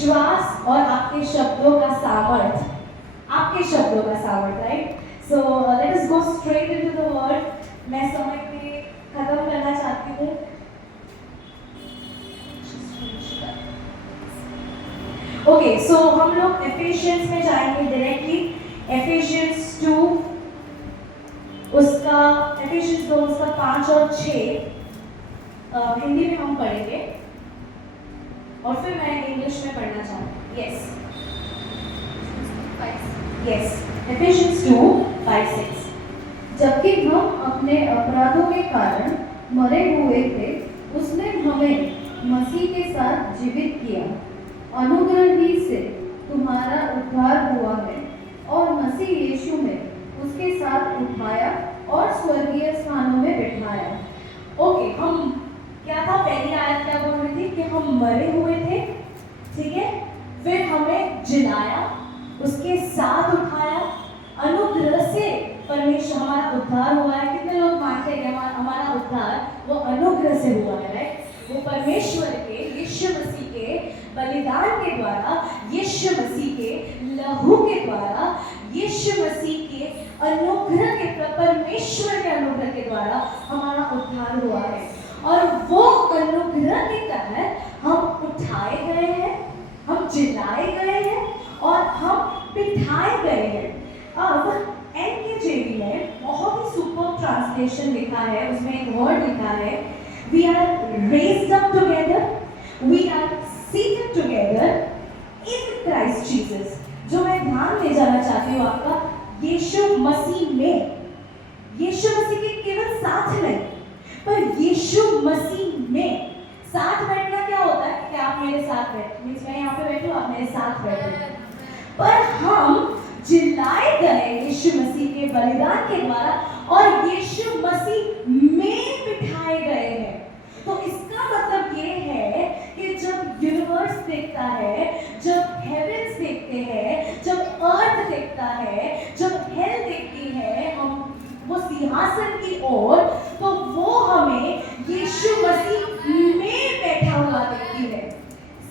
विश्वास और आपके शब्दों का सामर्थ्य, आपके शब्दों का सामर्थ्य, right? So let us go straight into the word. मैं समय पे खत्म करना चाहती हूँ। ओके, सो हम लोग एफिशिएंस में जाएंगे डायरेक्टली। एफिशिएंस 2 उसका एफिशिएंस 2 उसका 5 और 6 हिंदी में हम पढ़ेंगे और फिर मैं इंग्लिश में पढ़ना चाहूँगी। Yes yes, efficiency 2:5-6। जबकि हम अपने अपराधों के कारण मरे हुए थे, उसने हमें मसीह के साथ जीवित किया। अनुग्रह ही से तुम्हारा उद्धार हुआ है और मसीह यीशु में उसके साथ उठाया और स्वर्गीय स्थानों में बिठाया। ओके, हम क्या था, पहली आयत क्या बोल रही थी कि हम मरे हुए थे, ठीक है, फिर हमें जिलाया, उसके साथ उठाया, अनुग्रह से परमेश्वर हमारा उद्धार हुआ है। कितने लोग मानते हैं हमारा उद्धार वो अनुग्रह से हुआ है, राइट? वो परमेश्वर के यीशु मसीह के बलिदान के द्वारा, यीशु मसीह के लहू के द्वारा, यीशु मसीह के अनुग्रह के, परमेश्वर के अनुग्रह के द्वारा हमारा उद्धार हुआ है। और वो अनुग्रह के तहत हम उठाए गए हैं, हम जिलाए गए हैं और हम बिठाए गए हैं। अब NKJV में बहुत ही सुपर ट्रांसलेशन लिखा है, उसमें एक वर्ड लिखा है, we are raised up together, we are seated together in Christ Jesus. जो मैं ध्यान ले जाना चाहती हूँ आपका, यीशु मसीह में, यीशु मसीह के केवल साथ नहीं, पर यीशु मसीह में साथ बैठना क्या होता है कि आप मेरे साथ बैठे, मीन्स मैं यहाँ पे बैठूँ, आप मेरे साथ बैठे, पर हम जिलाए गए यीशु मसीह के बलिदान के द्वारा और यीशु मसीह में बिठाए गए हैं। तो इसका मतलब ये है कि जब यूनिवर्स देखता है, जब हेवेंस देखते हैं, जब अर्थ देखता है, जब हेल देखती है, हम वो सिंहासन की ओर, तो वो हमें यीशु मसीह में बैठा हुआ देखती है।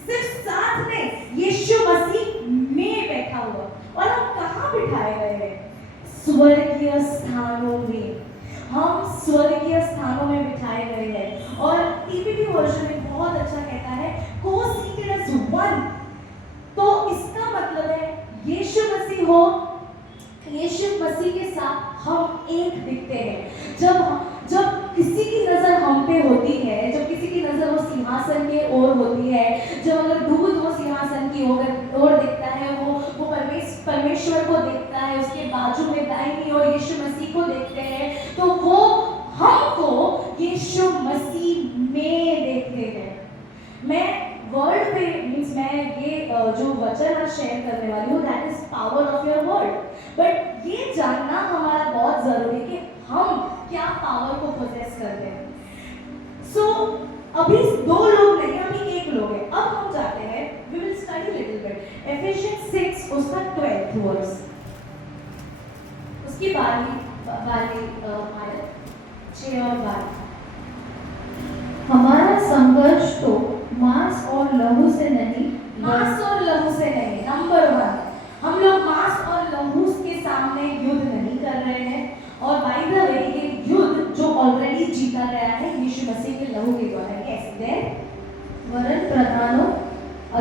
सिर्फ साथ में, यीशु मसीह में बैठा हुआ। और हम कहाँ बिठाए गए हैं? स्वर्गीय स्थानों में। हम स्वर्गीय स्थानों में बिठाए गए हैं। और TPT वर्जन में बहुत अच्छा कहता है, co-seated as one। तो इसका मतलब है यीशु मसीह हो, यीशु मसीह के साथ हम एक दिखते हैं। जब किसी की नजर हम पे होती है, जब किसी की नजर वो सिंहासन के ओर होती है, जब अगर दूध वो सिंहासन की ओर देखता है, वो परमेश्वर को देखता है, उसके बाजू में दाहिनी ओर यीशु मसीह को देखते हैं, तो वो हमको यीशु मसीह में देखते हैं। मैं वर्ड पे मीन्स मैं ये जो वचन आज शेयर करने वाली हूँ, that is power of your word. But ये जानना हमारा बहुत जरूरी कि हम क्या पावर को पोजेस करते हैं। सो अभी 2 लोग नहीं, अभी 1 लोग है। अब हम जाते हैं, we will study little bit Ephesians 6 उसका 12th वर्स, उसकी वाली आयत 6 और 12। हमारा संघर्ष तो मांस और लहू से नहीं, मांस और लहू से नहीं। नंबर 1, हम लोग मांस और लहू के सामने युद्ध नहीं कर रहे हैं। और बाय द वे ये युद्ध जो ऑलरेडी जीता गया है यीशु मसीह के लहू के द्वारा। कैसे? वरन प्रधानों,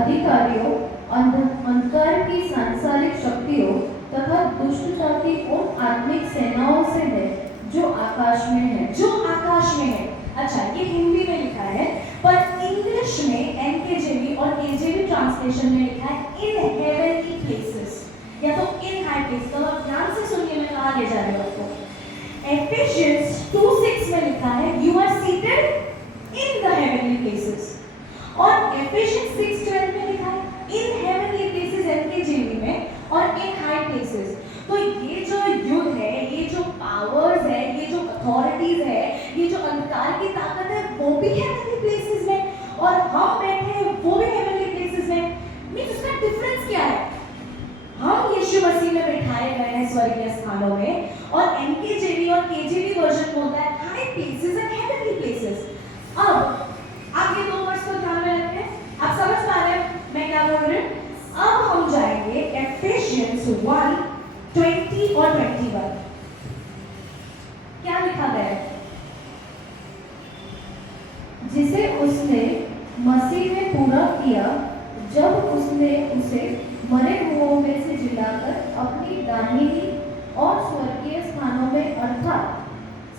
अधिकारियों, अंधकार की सांसारिक शक्तियों तथा दुष्टता की उन आत्मिक सेनाओं से है जो आकाश में है। जो आकाश में है। अच्छा, ये हिंदी में लिखा है, पर इंग्लिश में NKJV और KJV ट्रांसलेशन में लिखा है इन हेवनली प्लेसेस, या तो इन हाई प्लेस। तो आप ध्यान से सुनिए मैं कहाँ ले जा रही हूँ आपको। एफिशिएंस 2:6 में लिखा है you are seated in the heavenly places, और एफिशिएंस 6:12 में लिखा है इन हेवनली प्लेसेस NKJV में, और इन हाई प्लेसेस। तो ये जो युद्ध है, ये जो पावर्स है, ये जो अथॉरिटीज है, ये जो अंधकार की ताकत है, वो भी हेवनली प्लेसेस में, और हम बैठे हैं वो भी हेवनली प्लेसेस में। मींस उसका डिफरेंस क्या है? हम यीशु मसीह में बिठाए गए हैं स्वर्गीय स्थानों में, और NKJV और KJV वर्जन बोलता है high places and heavenly places. अब आगे 2 वर्ड्स को ध्यान में रखें। आप समझ पा रहे हैं मैं क्या बोल रही हूँ? Ephesians 1:20 और 21 क्या लिखा गया है? जिसे उसने मसीह में पूरा किया जब उसने उसे मरे हुओं में से जिलाकर अपनी दाहिनी और स्वर्गीय स्थानों में अर्थात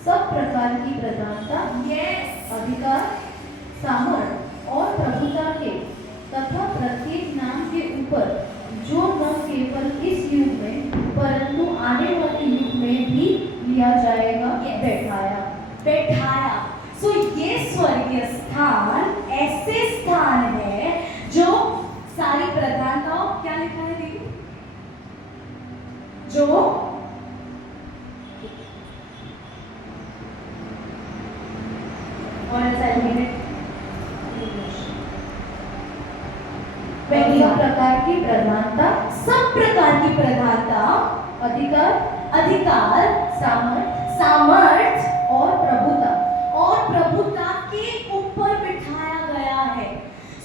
सब प्रकार की प्रधानता, अधिकार, सामर्थ और प्रभुता के तथा प्रत्येक नाम के ऊपर जो न केवल इस युग में परंतु आने वाले युग में भी लिया जाएगा, बैठाया। सो ये स्वर्गीय स्थान ऐसे स्थान है जो सारी प्रधानताओं, क्या लिखा है दीदी, जो और सब प्रकार की प्रधानता, सब प्रकार की प्रधानता, अधिकार, सामर्थ और प्रभुता के ऊपर बिठाया गया है।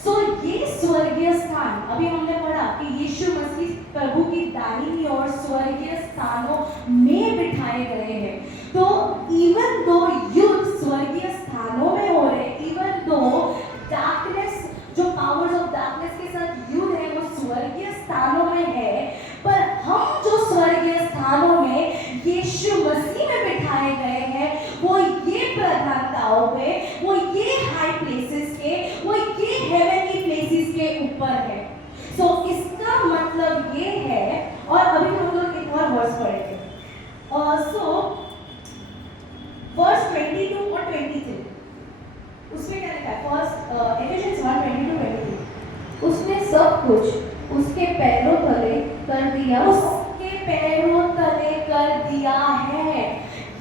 सो ये स्वर्गीय स्थान, अभी हमने पढ़ा कि यीशु मसीह प्रभु की दाहिनी और स्वर्गीय स्थानों में बिठाए गए हैं। तो इवन दो युद्ध स्वर्गीय स्थानों में हो रहे, इवन दो डार्कनेस, जो पावर्स ऑफ डार्कनेस के साथ युद्ध है वो स्वर्गीय स्थानों में है, पर हम जो स्वर्गीय स्थानों में यीशु मसीह में बिठाए गए हैं, वो ये प्रधानताओं पे, वो ये हाई प्लेसेस के, वो ये हेवनली प्लेसेस के ऊपर है। सो इसका मतलब ये है, और अभी हम लोग एक और वर्स पढ़ेंगे। सो वर्स 22 और 23 उसमें क्या लिखा है? फर्स्ट एफिशिएंस 1:22-23 उसने सब कुछ उसके पैरों तले कर दिया, उसके पैरों तले कर दिया है।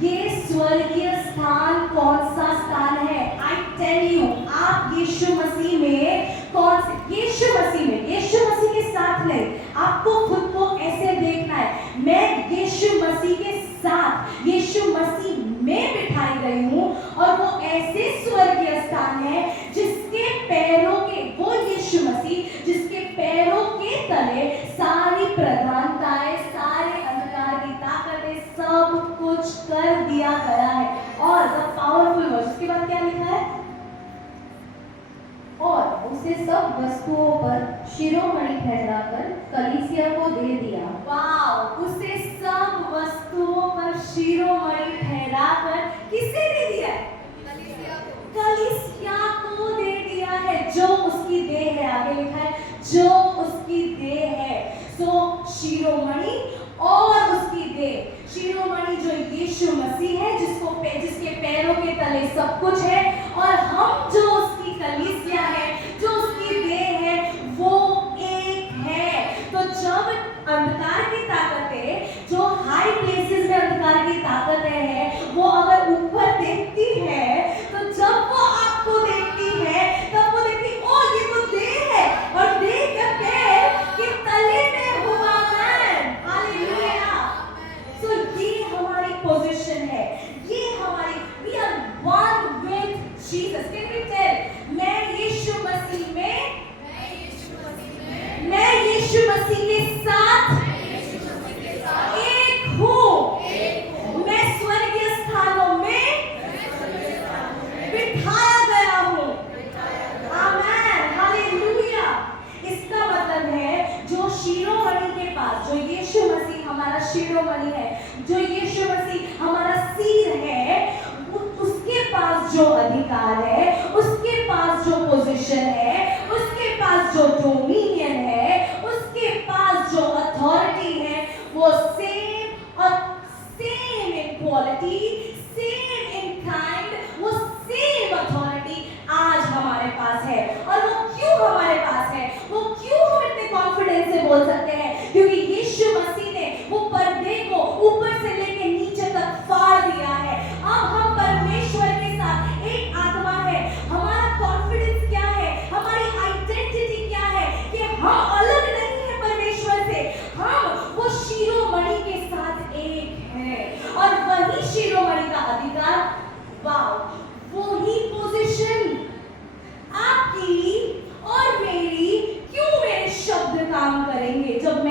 ये स्वर्गीय स्थान कौन सा स्थान है? आई टेल यू, आप यीशु मसीह में कौन से, यीशु मसीह में, यीशु मसीह के साथ नहीं, आपको खुद को ऐसे देखना है, मैं यीशु मसीह के साथ, यीशु मसीह में बिठाई गई हूँ, और वो ऐसे स्वर्गीय स्थान है जिसके पैरों के, वो यीशु मसीह जिसके पैरों के तले सारी प्रधानताएं, सारे अंधकार की ताकतें, सब कुछ कर दिया गया है। और द पावरफुल वर्ड, उसके बाद क्या लिखा है? और उसे सब वस्तुओं पर शिरोमणि ठहराकर कलीसिया को दे दिया। वाव, उसे सब वस्तुओं पर शिरोमणि ठहराकर किसे दे दिया है? कलीसिया को दे दिया है, जो उसकी देह है। आगे लिखा है जो उसकी देह है। सो शिरोमणि और उसकी देह, शिरोमणि जो यीशु मसीह है, जिसके पैरों के तले सब कुछ है, और हम जो उसकी कलीसिया है, जो उसकी देह है, वो एक है। तो जब अंधकार की ताकतें, जो हाई प्लेसेस में अंधकार की ताकतें हैं, वो अगर ऊपर देखती है, तो जब वो आपको देखती है, तब वो देखती, ओ ये तो देह है, और देह के पैर के तले में हुआ मैं। हालेलुया। सो ये हमारी पोजीशन है, ये हमारी, we are one with Jesus. Can we tell, मैं यीशु मसीह में, मैं यीशु मसीह के साथ एक हूँ, मैं स्वर्गीय स्थानों में बिठाया गया हूँ। आमेन, हालेलुया। इसका मतलब है जो शिरोमणि के पास, जो यीशु मसीह हमारा शिरोमणि है, जो यीशु मसीह हमारा सिर है, उसके पास जो अधिकार है, उसके पास जो पोजीशन है, उसके पास जो डोमिनियन है, उसके पास जो अथॉरिटी है, वो सेम और same in quality, same in kind, वो सेम अथॉरिटी आज हमारे पास है। और वो क्यों हमारे पास है, वो क्यों हम इतने कॉन्फिडेंस से बोल सकते हैं? क्योंकि यीशु मसीह ने वो पर्दे को ऊपर से लेके नीचे तक फाड़ दिया है। अब हम परमेश्वर के साथ एक आत्मा है। हमारा कॉन्फिडेंस क्या है, हमारी आइडेंटिटी क्या है, कि हम अलग नहीं है परमेश्वर से, हम वो शिरोमणि के साथ एक है। और वही शिरोमणि का अधिकार, वाव, वही पोजीशन आपकी और मेरी, क्यों मेरे शब्द काम करेंगे जब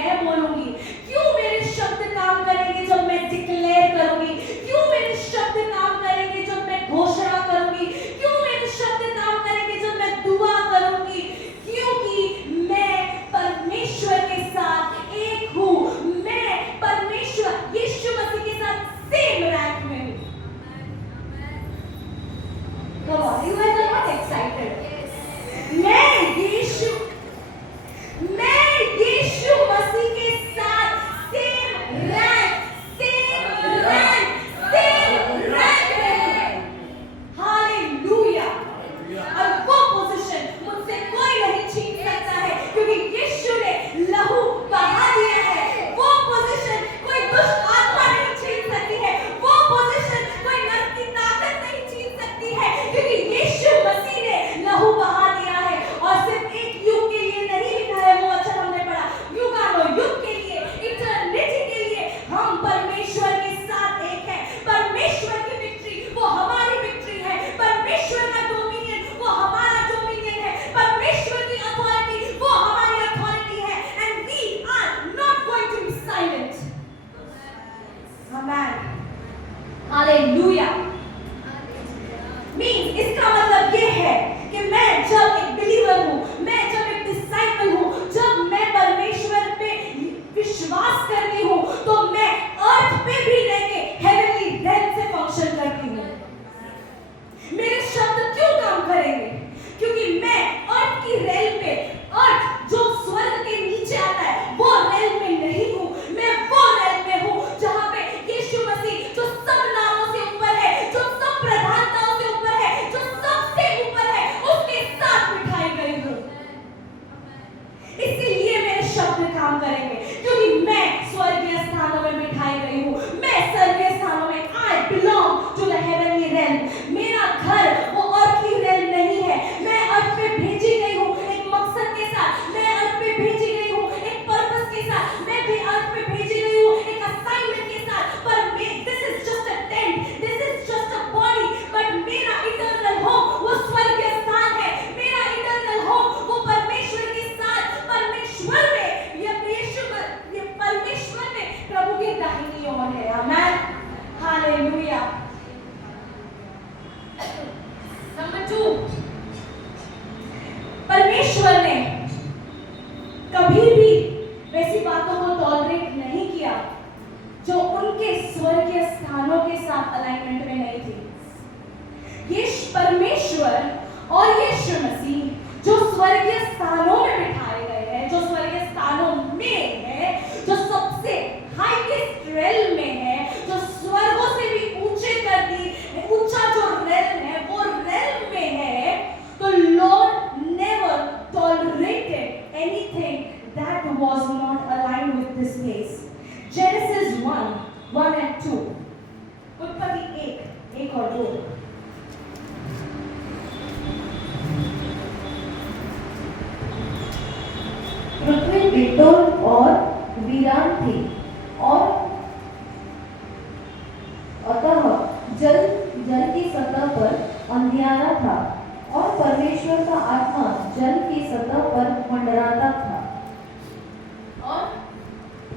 परमेश्वर और यीशु मसीह जो स्वर्गीय स्थानों में बिठाए गए हैं, जो स्वर्गीय स्थानों में है, जो सबसे हाईएस्ट रेल में है, जो स्वर्गों से भी ऊंचे कर दी, ऊंचा जो रेल है वो रेल में है, तो Lord never tolerated anything that was not aligned with this place. Genesis 1 and 2. उत्पत्ति 1 और 2. पृथ्वी विटोल और वीरान थी और अतः जल की सतह पर अंधियारा था और परमेश्वर का आत्मा जल की सतह पर मंडराता था। और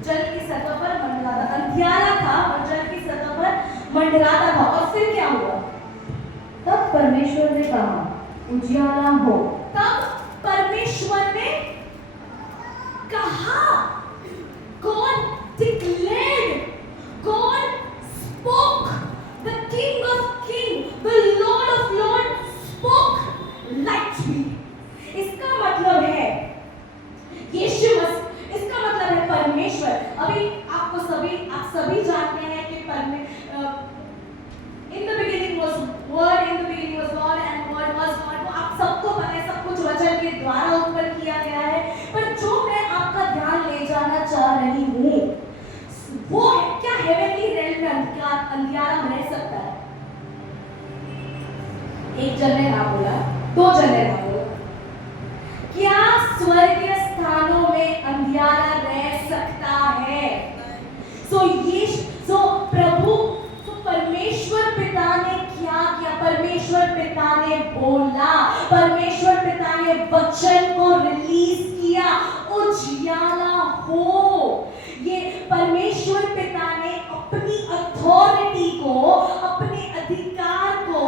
जल की सतह पर मंडराता, अंधियारा था और जल की सतह पर मंडराता था। और फिर क्या हुआ? तब परमेश्वर ने कहा उजियाला हो। तब परमेश्वर ने कहा, God declared, God spoke, the King of Kings, the Lord of Lords spoke lightly. इसका मतलब है यीशु मसीह, इसका मतलब है परमेश्वर। अभी आप सभी जानते हैं कि in the beginning was word, in the beginning was God and word was God। वो आप सबको पता है, सब कुछ वचन के द्वारा उत्पन्न किया गया है। पर जो मैं आपका ध्यान ले जाना चाह रही हूँ वो है, क्या हेवनली रेल्म में अंधियारा रह सकता है? एक जन ने ना बोला, दो जन ने ना बोला। क्या स्वर्गीय स्थानों में अंधियारा रह सकता है? परमेश्वर पिता ने क्या किया? परमेश्वर पिता ने बोला, परमेश्वर पिता ने वचन को रिलीज किया, उजियाला हो। ये परमेश्वर पिता ने अपनी अथॉरिटी को, अपने अधिकार को,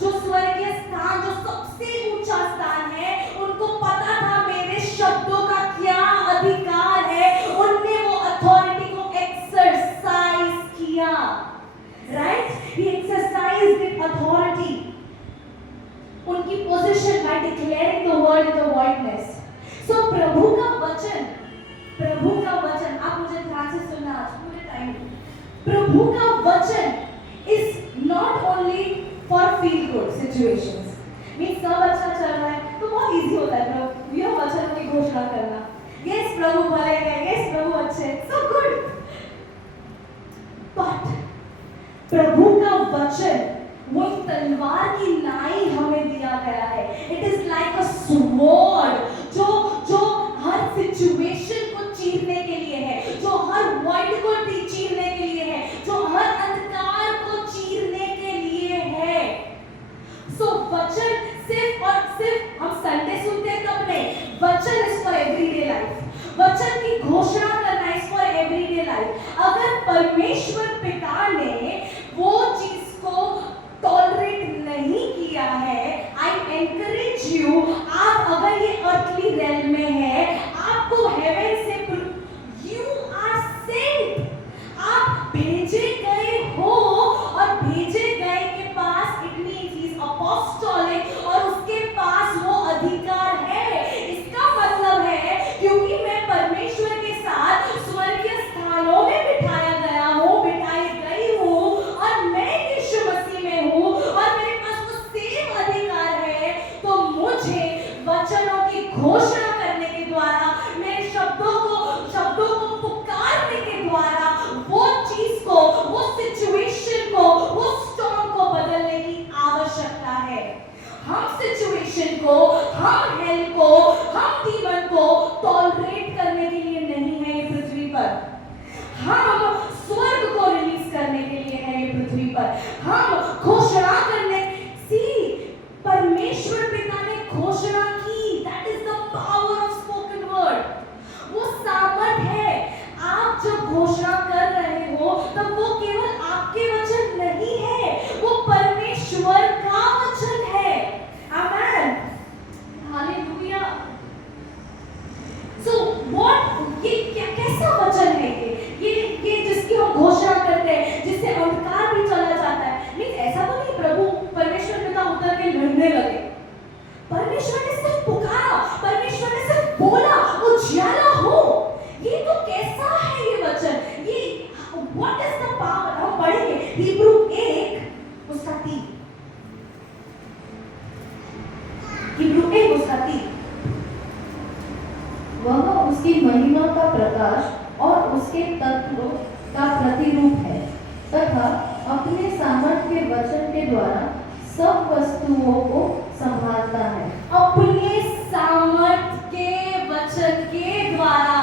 जो स्वर्गीय स्थान, जो सबसे ऊंचा स्थान है, उनको पता था मेरे शब्दों का क्या अधिकार है। उनने वो अथॉरिटी को एक्सरसाइज किया, right? He exercised the authority, उनकी position by declaring the word in the voidness. So प्रभु का वचन, आप मुझे ध्यान से सुनना आज पूरे टाइम। प्रभु का वचन is not only for feel good situations. Means सब अच्छा चल रहा है तो बहुत इजी होता है प्रभु यह वचन की घोषणा करना। यस प्रभु भले हैं, यस प्रभु अच्छे, so good. But प्रभु का वचन वो तलवार की नाई हमें दिया गया है। It is like a sword जो हर सिचुएशन को चीरने के लिए है, जो हर वर्ड को चीरने के लिए है, जो हर अंधकार को चीरने के लिए है। सो वचन सिर्फ और सिर्फ हम संडे सुनते हैं कब नहीं, वचन इज फॉर एवरीडे लाइफ। वचन की घोषणा करना इज फॉर एवरीडे लाइफ। अगर परमेश्वर पिता ने वो चीज को टॉलरेट नहीं किया है, आई एनकरेज यू, आप अगर ये अर्थली रेल में है, आपको हेवन से यू आर सेंट, आप भेजे गए हो। और भेजे गए के पास it means he is apostolic और उसके पास वो अधिकार है। इसका मतलब है क्योंकि मैं परमेश्वर के साथ स्वर्गीय स्थानों में बिठाया गया हूँ, बिठाई गई हूँ, और मैं यीशु मसीह में हूँ और मेरे पास वो सेम अधिकार है, तो मुझे वचनों की घोषणा करने के द्वारा, मेरे शब्दों को पुकारने के द्वारा वो चीज को, वो सिचुएशन को, वो स्टॉर्म को बदलने की आवश्यकता है। हम सिचुएशन को, हम हेल को, हम डीमन को टॉलरेट करने के लिए नहीं है ये पृथ्वी पर। हम स्वर्ग को रिलीज करने के लिए है ये पृथ्वी पर। हम घोषणा करने, परमेश्वर पिता ने घोषणा की, that is the power of spoken word. वो सामर्थ है। आप जब घोषणा कर रहे हो तब वो केवल आपके वचन नहीं है, वो परमेश्वर का वचन है। आमेन, हालेलुया। करने लगे। परमेश्वर ने सिर्फ पुकारा, परमेश्वर ने सिर्फ बोला, उजियाला हो। ये तो कैसा है ये वचन, ये व्हाट इज द पावर। हम पढ़ेंगे हिब्रू 1 उसका 3, हिब्रू 1 उसका 3। वह उसकी महिमा का प्रकाश और उसके तत्व का प्रतिरूप है तथा अपने सामर्थ्य के वचन के द्वारा सब वस्तुओं को संभालता है। अपने सामर्थ्य के वचन के द्वारा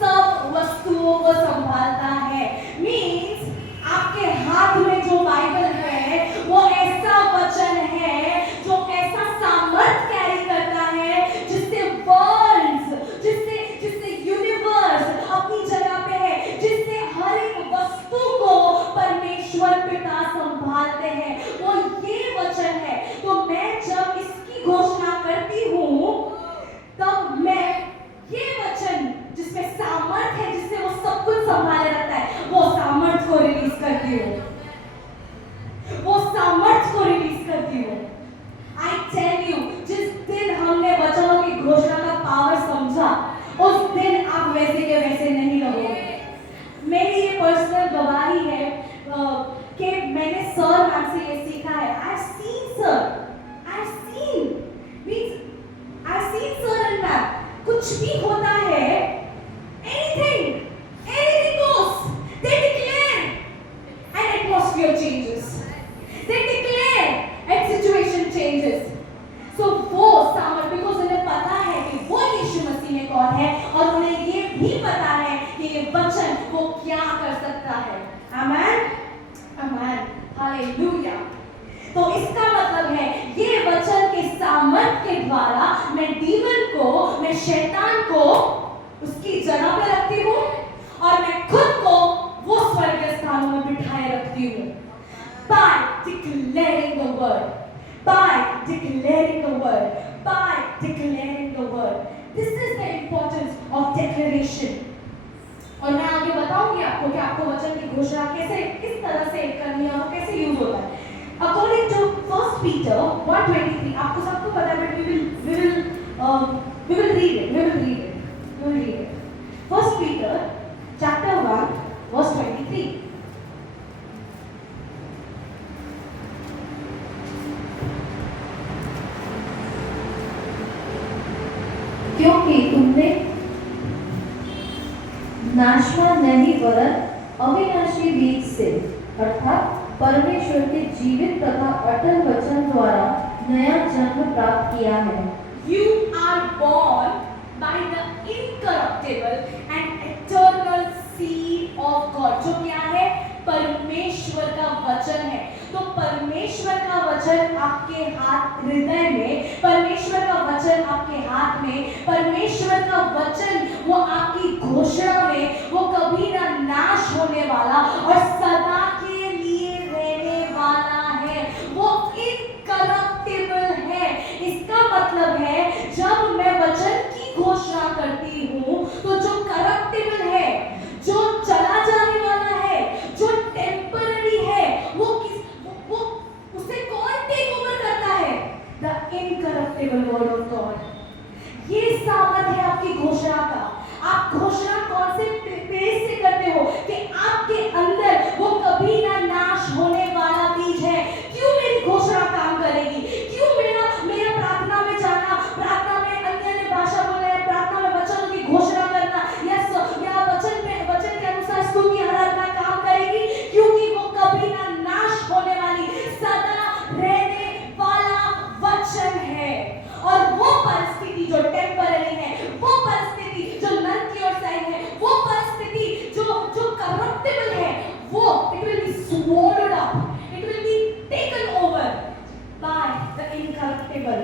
सब वस्तुओं को संभालता है। मीन्स आपके हाथ में जो बाइबल है वो ऐसा वचन है जो ऐसा सामर्थ्य कैरी करता है जिससे वर्ल्ड्स, जिससे यूनिवर्स अपनी जगह पे है, जिससे हर एक वस्तु को परमेश्वर पिता संभालते हैं। वो ये वचन है। तो मैं जब इसकी घोषणा करती हूँ तब मैं ये वचन जिसमें सामर्थ है, जिससे वो सब कुछ संभाले रखता है, वो सामर्थ को रिलीज करती हूँ, वो सामर्थ को रिलीज करती हूँ। आई टेल यू, जिस दिन हमने वचनों की घोषणा का पावर समझा उस दिन आप वैसे के वैसे नहीं रहोगे। मेरी ये पर्सनल गवाही है कि मैंने सर मैम से ये सीखा है। I seen sir, I seen sir and ma'am, कुछ भी होता है, anything goes, they declare an atmosphere changes, they declare and situation changes। So वो सामर्थ, बिकॉज उन्हें पता है कि वो यीशु मसीह में कौन है और उन्हें ये भी पता है कि ये वचन वो क्या कर सकता है। आमेन, आमेन, हालेलुया। तो इसका मतलब है ये वचन के सामर्थ के द्वारा मैं डीमन को, मैं शैतान को उसकी जगह पे रखती हूँ और मैं खुद को वो स्वर्गीय स्थानों में बिठाए रखती हूँ। By declaring the word, by declaring the word, by declaring the word. This is the importance of declaration. और मैं आगे बताऊंगी आपको कि आपको वचन की घोषणा कैसे, किस तरह से करनी है और कैसे यूज होता है। According to 1 Peter 1:23, आपको सबको पता है, but we will read it. 1 Peter chapter 1 verse 23. क्योंकि तुमने नाशवान नहीं वरन अविनाशी बीज से अर्थात परमेश्वर के जीवित तथा अटल वचन द्वारा नया जन्म प्राप्त किया है। You are born by the incorruptible and eternal seed of God, जो क्या है? परमेश्वर का वचन है। तो परमेश्वर का वचन आपके हाथ, हृदय में, परमेश्वर का वचन आपके हाथ में, परमेश्वर का वचन वो आपकी घोषणा में, वो कभी ना नाश होने वाला और सदा के लिए रहने वाला है। वो इनकरप्टिबल है। इसका मतलब है जब मैं वचन की घोषणा करती हूँ तो जो करप्टिबल है, जो चला जाने वाला है, जो टेम्पररी है, वो उसे कौन टेक ओवर करता है? The incorruptible word of God. ये सामर्थ है आपकी घोषणा का। आप घोषणा कौन से बेस से करते हो कि आपके अंदर वो कभी ना नाश होने वाला बीज है। क्यों मेरी घोषणा काम करेगी? क्यों मेरा प्रार्थना में जाना, प्रार्थना में अन्य भाषा बोलना, प्रार्थना में वचनों की घोषणा करना या वचन के अनुसार स्तुति आराधना काम करेगी? क्योंकि वो कभी ना नाश होने वाली, सदा रहने वाला वचन है। और वो परिस्थिति जो टेम्पररी है, वो परिस्थिति जो नन की ओर से है, वो परिस्थिति जो करप्टिबल है, वो it will be swallowed up, it will be taken over by the incorruptible।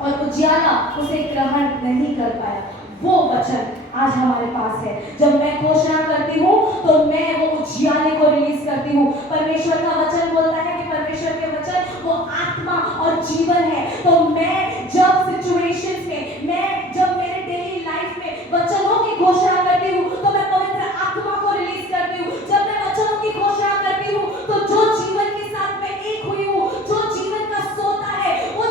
और उजियाला उसे ग्रहण नहीं कर पाया। वो वचन आज हमारे पास है। जब मैं घोषणा करती हूँ तो मैं वो उजियाले को रिलीज करती हूँ। परमेश्वर का वचन बोलता है कि परमेश्वर के वचन वो आत्मा और जीवन है। तो मैं जब सिचुएशंस में, मैं जब मेरे डेली लाइफ में वचनों की घोषणा करती हूँ तो मैं पवित्र आत्मा को रिलीज करती हूँ। जब मैं वचनों की घोषणा करती हूँ तो जो जीवन के साथ मैं एक हुई हूँ, जो जीवन का सोता है, वो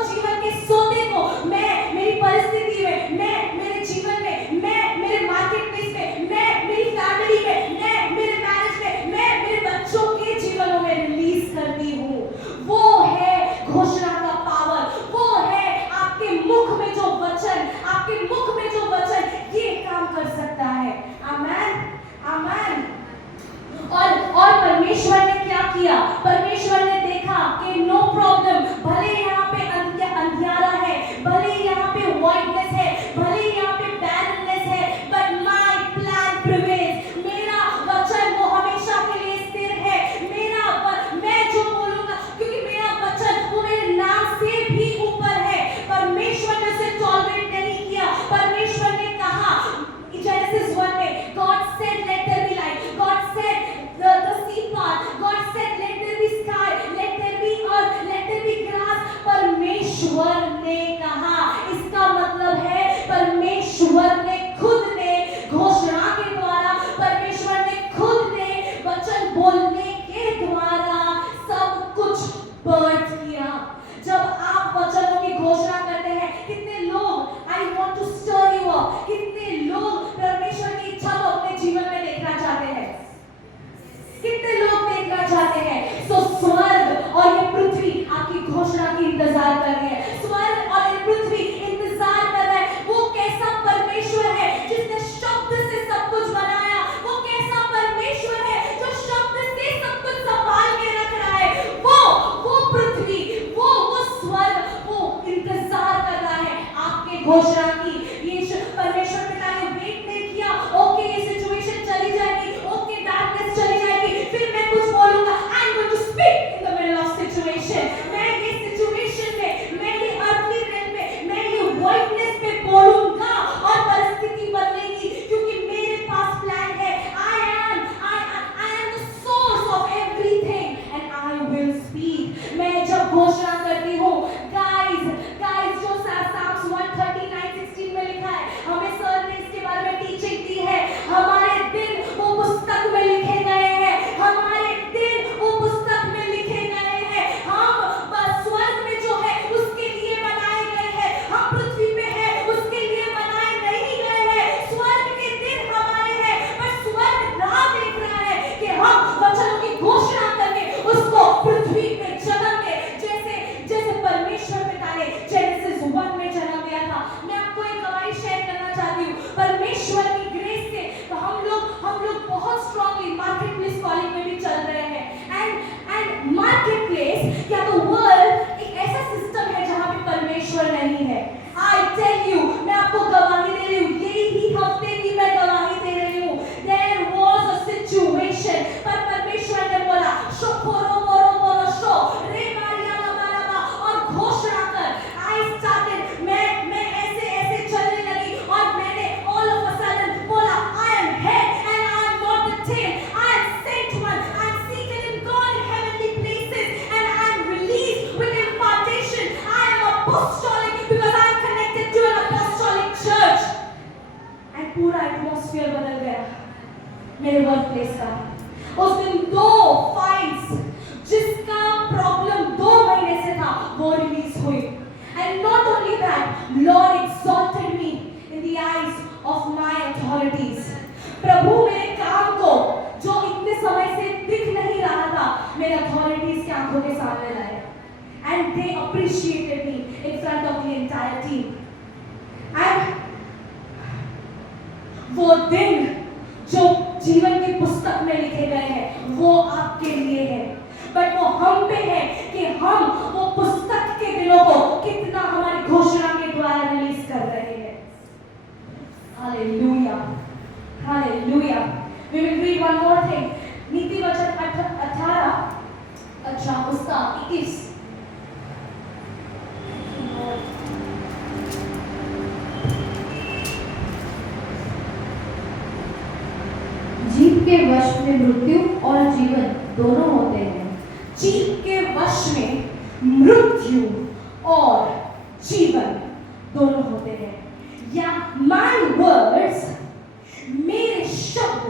घोषणा का पावर, वो है आपके मुख में जो वचन, आपके मुख में जो वचन ये काम कर सकता है। आमेन, आमेन। और परमेश्वर ने क्या किया? परमेश्वर ने देखा कि नो प्रॉब्लम, भले यहाँ पे अंधियारा है, भले यहाँ पे वाइटनेस है, भले यहाँ पे बैरनेस है, बट माय प्लान प्रिवेल्स। मेरा वचन वो हमेशा के लिए स्थिर है। मैं जो बोलूंगा, क्योंकि मेरा वचन वो मेरे नाम से भी ऊपर है। परमेश्वर ने उसे टॉलरेट नहीं किया। परमेश्वर ने कहा जेनेसिस 1 में, God said let there be light, God said the sea part, God said let there be sky, let there be earth, let there be grass। परमेश्वर ने कहा, इसका मतलब है परमेश्वर ने खुद ने घोषणा के द्वारा, परमेश्वर ने खुद ने वचन बोलने के द्वारा सब कुछ बर्थ किया। जब आप वचनों की घोषणा करते हैं, कितने लोग, I want to stir you up, कितने लोग परमेश्वर की इच्छा को अपने जीवन में देखना चाहते हैं? कितने लोग देखना चाहते हैं? तो स्वर्ग और ये पृथ्वी आपकी घोषणा की इंतजार कर रही है। स्वर्ग और ये पृथ्वी इंतजार कर रहा है। वो कैसा परमेश्वर है जिसने शब्द से सब कुछ बनाया? वो कैसा परमेश्वर है जो शब्द से सब कुछ संभाल के रख रहा है? वो पृथ्वी, वो स्वर्ग, वो इंतजार कर रहा है आपके घोषणा की। ये परमेश्वर पिता ने वेट नहीं किया, ओके ये सिचुएशन चली जाएगी, ओके डार्कनेस चली जाएगी, फिर मैं कुछ बोलूंगा। I am going to speak in the middle of situation. मैं ये सिचुएशन में, मैं ये अर्थली रेल में, मैं ये वाइटनेस में बोलूंगा और परिस्थिति बदलेगी, क्योंकि मेरे पास प्लान है। I am the source of everything and I will speak. मैं जब घोषणा करती हूँ, गाइस जो साम्स 139:16 में लिखा है, हमें सर ने इसके बारे में टीचिंग दी है। हमारे दिन वो पुस्तक में लिखे गए हैं, हमारे दिन वो पुस्तक में लिखे गए हैं। हम स्वर्ग में जो है उसके लिए बनाए गए हैं, हम पृथ्वी पे हैं उसके लिए बनाए नहीं गए हैं। स्वर्ग के दिन हमारे हैं, पर स्वर्ग राह देख रहा है कि हम वचनों की घोषणा करके उसको पृथ्वी पे जन्म दे, जैसे परमेश्वर पिता ने जेनेसिस 1 में जन्म दिया था। मैं आपको एक गवाही शेयर करना चाहती हूँ। परमेश्वर की ग्रेस से तो हम लोग बहुत स्ट्रांगली मार्केट प्लेस कॉलिंग में भी चल रहे हैं। एंड मार्केट प्लेस या तो वर्ल्ड एक ऐसा सिस्टम है जहाँ पे परमेश्वर नहीं है। आई टेल यू, मैं आपको गवाही दे रही हूँ, यही हफ्ते की मैं गवाही दे रही हूँ। देयर वाज अ सिचुएशन, पर परमेश्वर ने बोला शो पोरो पोरो पोरो शो रे मारिया लबा और घोषणा कर। आई स्टार्टेड, मैं ऐसे चलने लगी और मैंने ऑल ऑफ अ सडन बोला, I am head and I am not the tail, I am sent one, I am seated in God in heavenly places and I am released with impartation, I am apostolic because I am connected to an apostolic church। And पूरा atmosphere बदल गया मेरे work place का। उस दिन 2 files जिसका problem 2 महीने से था वो रिलीज हुई। And not only that, Lord exalted me in the eyes of my authorities. प्रभु मेरे काम को जो इतने समय से दिख नहीं रहा था, मेरे अथॉरिटीज की आंखों के सामने लाए। And they appreciated me in front of the entire team. And वो दिन जो जीवन की पुस्तक में लिखे गए हैं वो आपके लिए है, बट वो हम पे है कि हम वो पुस्तक के दिनों को कितना हमारी घोषणा के द्वारा रिलीज कर रहे हैं। Hallelujah, hallelujah. We will read one more thing। नीति वचन 18 उसका 21। जीव के वश में मृत्यु और जीवन दोनों होते हैं। जीव के वश में मृत्यु और जीवन दोनों होते हैं। या my words, मेरे शब्द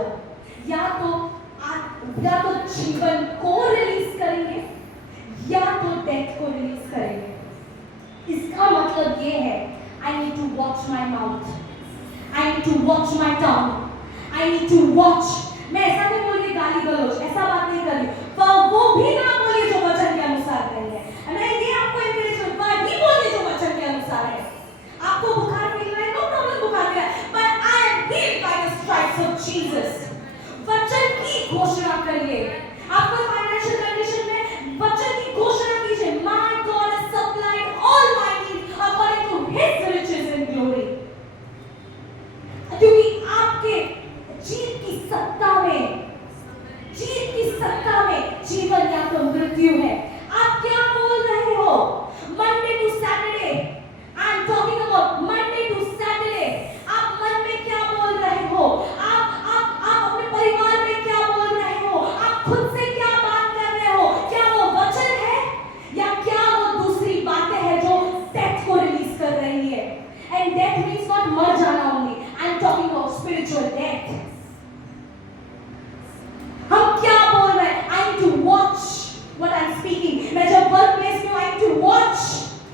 या तो जीवन को रिलीज करेंगे या तो डेथ को रिलीज करेंगे। इसका मतलब ये है, I need to watch my mouth, I need to watch my tongue, I need to watch। मैं ऐसा नहीं बोल रही गाली गलौज, ऐसा बात नहीं कर रही, पर वो भी ना बोलिए जो वचन के अनुसार नहीं है। मैं ये आपको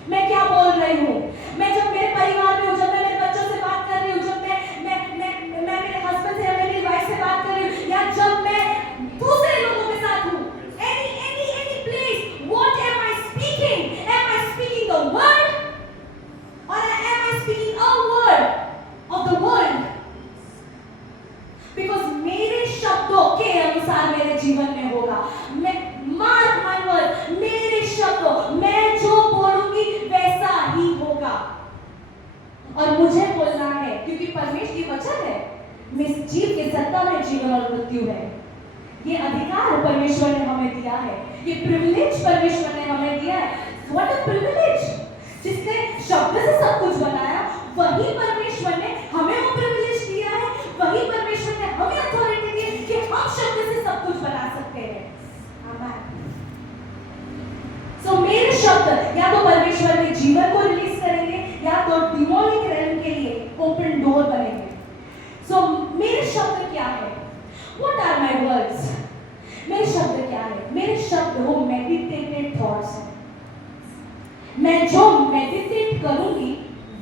मैं क्या बोल रही हूँ। मैं जब मेरे परिवार में हूँ, जब मैं मेरे बच्चों से बात कर रही हूँ, जब मैं मेरे हस्बैंड से या मेरी वाइफ से बात कर रही हूँ, या जब मैं दूसरे लोगों के साथ हूँ, any place, what am I speaking? Am I speaking the word or am I speaking a word of the world? Because मेरे शब्दों के अनुसार मेरे जीवन में होगा। मैं मार्क माय वर्ड, मेरे शब्दों, मैं जो बोलूंगी वैसा ही होगा। और मुझे बोलना है, क्योंकि परमेश्वर की वचन है, मिस जीव के सत्ता में जीवन और मृत्यु है। ये अधिकार परमेश्वर ने हमें दिया है, ये प्रिविलेज परमेश्वर ने हमें दिया है। What a privilege! जिसने शब्द से सब कुछ बनाया, वही परमेश्वर ने हमें वो प्रिविलेज दिया है, वही परमेश्वर ने हमें अथॉरिटी दी है कि हम शब्द से सब कुछ बना सकते हैं। आमीन। सो मेरे शब्द या तो परमेश्वर के जीवन को रिलीज करेंगे या तो डिमोनिक रेल्म के लिए ओपन डोर बनेंगे। सो मेरे शब्द क्या है? What are my words? मेरे शब्द क्या है? मेरे शब्द वो मेडिटेटेड थॉट्स हैं। मैं जो मेडिटेट करूंगी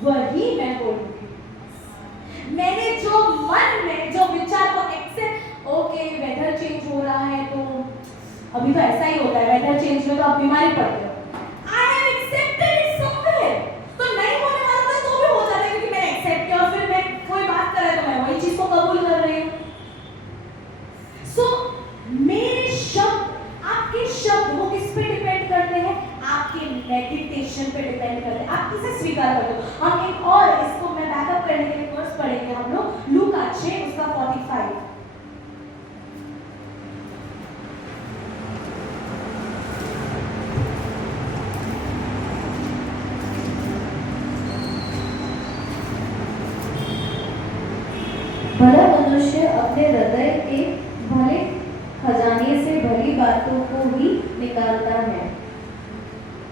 वही मैं बोलूंगी। मैंने जो मन में जो विचार को एक्सेप्ट, ओके वेदर चेंज हो रहा है तो अभी तो ऐसा ही होता है, वेदर चेंज में तो आप बीमारी पड़ते हो। I have accepted it somewhere। तो नहीं होने वाला था तो भी हो जाता है, क्योंकि मैंने एक्सेप्ट किया और फिर मैं कोई बात करे तो मैं वही चीज को कबूल कर रही हूँ। सो मेरे शब्द, आपके शब्द वो किस पे डिपेंड करते हैं? आपके मेडिटेशन पे डिपेंड करते हैं। आप किसे स्वीकार करते हो? हम एक और इसको मैं बैकअप करने के लिए वर्स पढ़ेंगे हम लोग, लूका 6 उसका 45। भला मनुष्य अपने हृदय के भले खजाने से भली बातों को ही निकालता है,